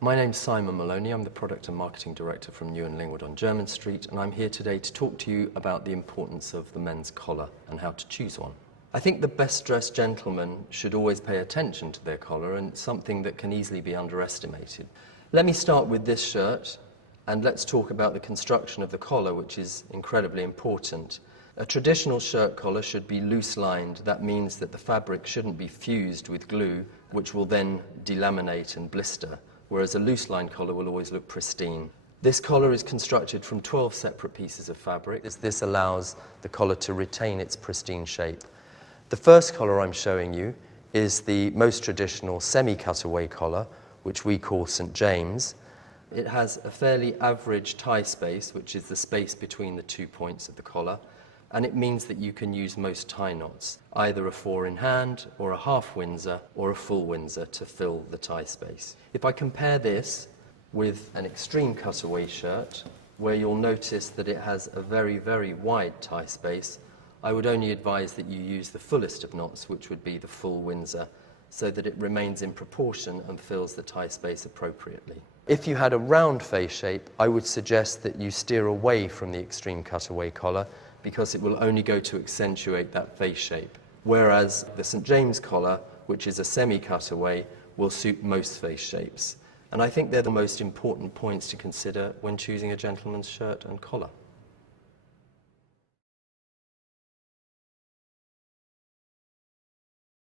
My name's Simon Maloney. I'm the Product and Marketing Director from New & Lingwood on Jermyn Street, and I'm here today to talk to you about the importance of the men's collar and how to choose one. I think the best dressed gentleman should always pay attention to their collar, and it's something that can easily be underestimated. Let me start with this shirt, and let's talk about the construction of the collar, which is incredibly important. A traditional shirt collar should be loose-lined. That means that the fabric shouldn't be fused with glue, which will then delaminate and blister, whereas a loose-line collar will always look pristine. This collar is constructed from 12 separate pieces of fabric. This allows the collar to retain its pristine shape. The first collar I'm showing you is the most traditional semi-cutaway collar, which we call St. James. It has a fairly average tie space, which is the space between the 2 points of the collar, and it means that you can use most tie knots, either a 4-in-hand or a half Windsor or a full Windsor to fill the tie space. If I compare this with an extreme cutaway shirt, where you'll notice that it has a very, very wide tie space, I would only advise that you use the fullest of knots, which would be the full Windsor, so that it remains in proportion and fills the tie space appropriately. If you had a round face shape, I would suggest that you steer away from the extreme cutaway collar, because it will only go to accentuate that face shape. Whereas the St. James collar, which is a semi-cutaway, will suit most face shapes. And I think they're the most important points to consider when choosing a gentleman's shirt and collar.